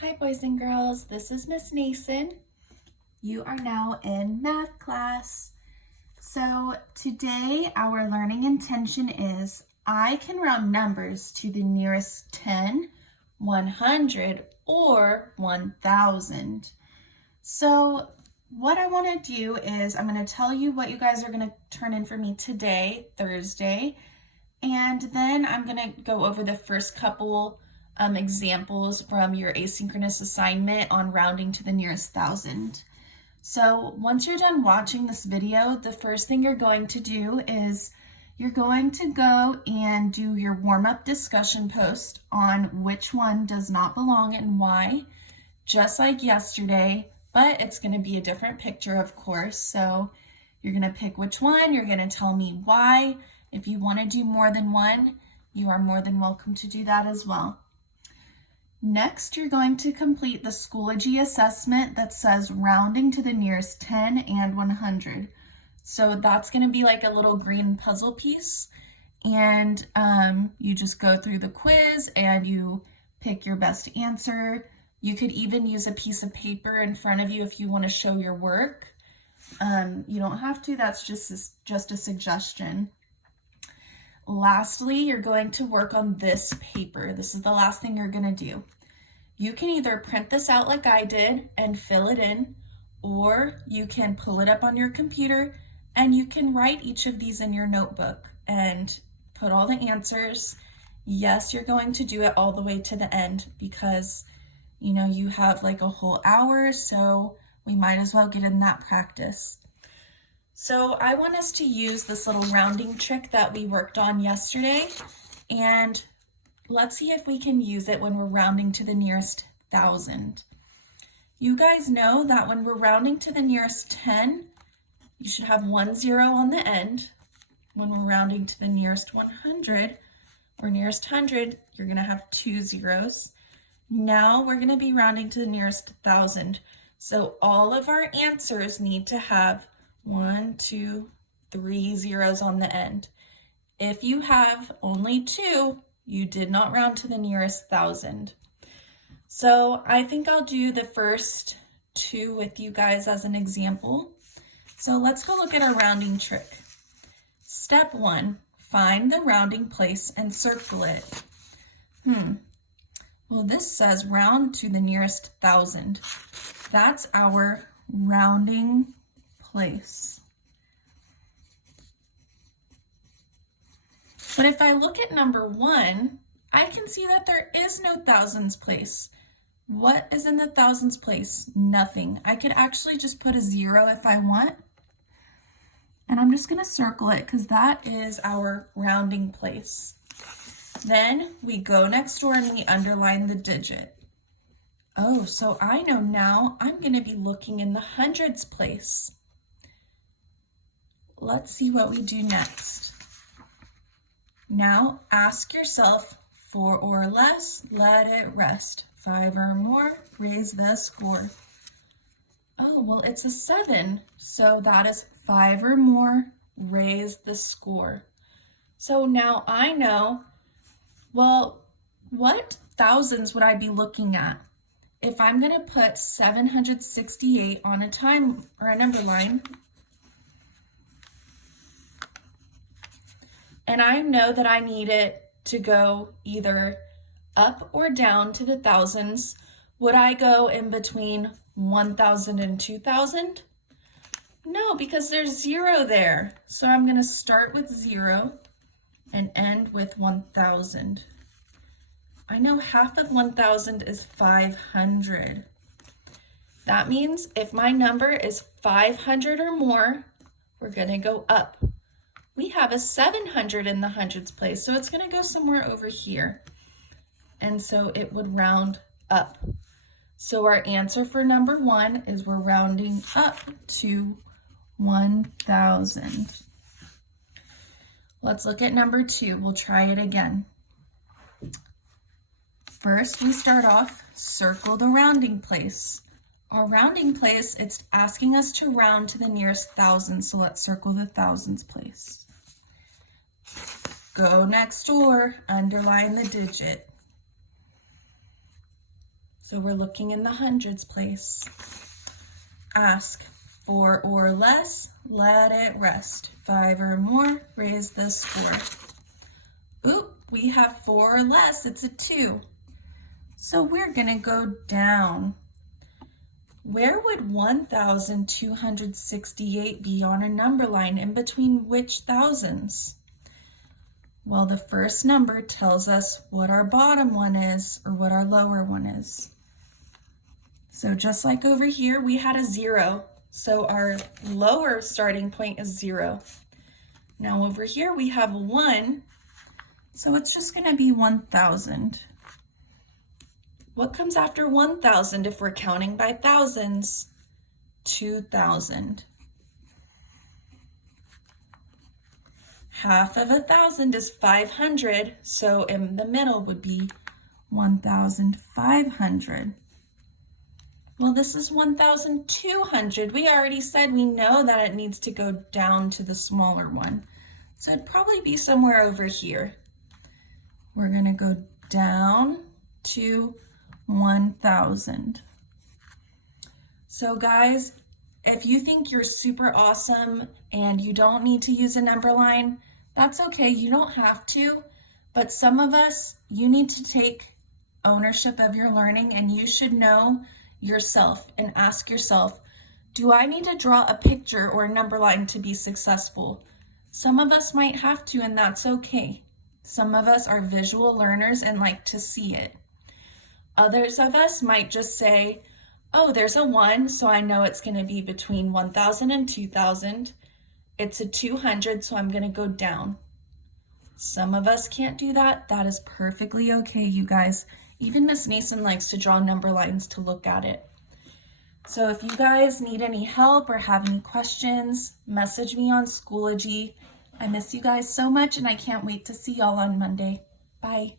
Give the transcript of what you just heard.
Hi boys and girls, this is Miss Nason. You are now in math class. So today our learning intention is I can round numbers to the nearest 10, 100, or 1000. So what I want to do is I'm going to tell you what you guys are going to turn in for me today, Thursday, and then I'm going to go over the first couple examples from your asynchronous assignment on rounding to the nearest 1000. So once you're done watching this video, the first thing you're going to do is you're going to go and do your warm-up discussion post on which one does not belong and why, just like yesterday, but it's going to be a different picture, of course. So you're going to pick which one, you're going to tell me why. If you want to do more than one, you are more than welcome to do that as well. Next, you're going to complete the Schoology assessment that says rounding to the nearest 10 and 100. So that's going to be like a little green puzzle piece, and you just go through the quiz and you pick your best answer. You could even use a piece of paper in front of you if you want to show your work. You don't have to, that's just a suggestion. Lastly, you're going to work on this paper. This is the last thing you're going to do. You can either print this out like I did and fill it in, or you can pull it up on your computer and you can write each of these in your notebook and put all the answers. Yes, you're going to do it all the way to the end because, you know, you have like a whole hour, so we might as well get in that practice. So I want us to use this little rounding trick that we worked on yesterday, and let's see if we can use it when we're rounding to the nearest 1000. You guys know that when we're rounding to the nearest 10, you should have 1 0 on the end. When we're rounding to the nearest 100 or nearest 100, you're going to have 2 zeros. Now we're going to be rounding to the nearest 1000. So all of our answers need to have 1, 2, 3 zeros on the end. If you have only 2, you did not round to the nearest 1000. So I think I'll do the first 2 with you guys as an example. So let's go look at our rounding trick. Step 1, find the rounding place and circle it. Well, this says round to the nearest 1000. That's our rounding place. But if I look at number 1, I can see that there is no thousands place. What is in the thousands place? Nothing. I could actually just put a 0 if I want. And I'm just going to circle it because that is our rounding place. Then we go next door and we underline the digit. Oh, so I know now I'm going to be looking in the hundreds place. Let's see what we do next. Now ask yourself, 4 or less, let it rest. 5 or more, raise the score. Oh, well, it's a 7. So that is 5 or more, raise the score. So now I know, well, what thousands would I be looking at? If I'm going to put 768 on a time or a number line, and I know that I need it to go either up or down to the thousands, would I go in between 1000 and 2000? No, because there's 0 there. So I'm going to start with 0 and end with 1000. I know half of 1000 is 500. That means if my number is 500 or more, we're going to go up. We have a 700 in the hundreds place, so it's going to go somewhere over here. And so it would round up. So our answer for number 1 is we're rounding up to 1000. Let's look at number 2. We'll try it again. First, we start off, circle the rounding place. Our rounding place, it's asking us to round to the nearest 1000, so let's circle the thousands place. Go next door, underline the digit. So we're looking in the hundreds place. Ask, 4 or less, let it rest. 5 or more, raise the score. Oop, we have 4 or less, it's a 2. So we're gonna go down. Where would 1,268 be on a number line in between which thousands? Well, the first number tells us what our bottom one is or what our lower one is. So just like over here, we had a 0. So our lower starting point is 0. Now over here we have 1. So it's just going to be 1,000. What comes after 1,000 if we're counting by thousands? 2,000. Half of 1,000 is 500, so in the middle would be 1,500. Well, this is 1,200. We already said we know that it needs to go down to the smaller one. So it'd probably be somewhere over here. We're gonna go down to 1,000. So guys, if you think you're super awesome and you don't need to use a number line, that's okay, you don't have to. But some of us, you need to take ownership of your learning, and you should know yourself and ask yourself, do I need to draw a picture or a number line to be successful? Some of us might have to, and that's okay. Some of us are visual learners and like to see it. Others of us might just say, oh, there's a 1, so I know it's going to be between 1,000 and 2,000. It's a 200, so I'm going to go down. Some of us can't do that. That is perfectly okay, you guys. Even Miss Nason likes to draw number lines to look at it. So if you guys need any help or have any questions, message me on Schoology. I miss you guys so much, and I can't wait to see y'all on Monday. Bye.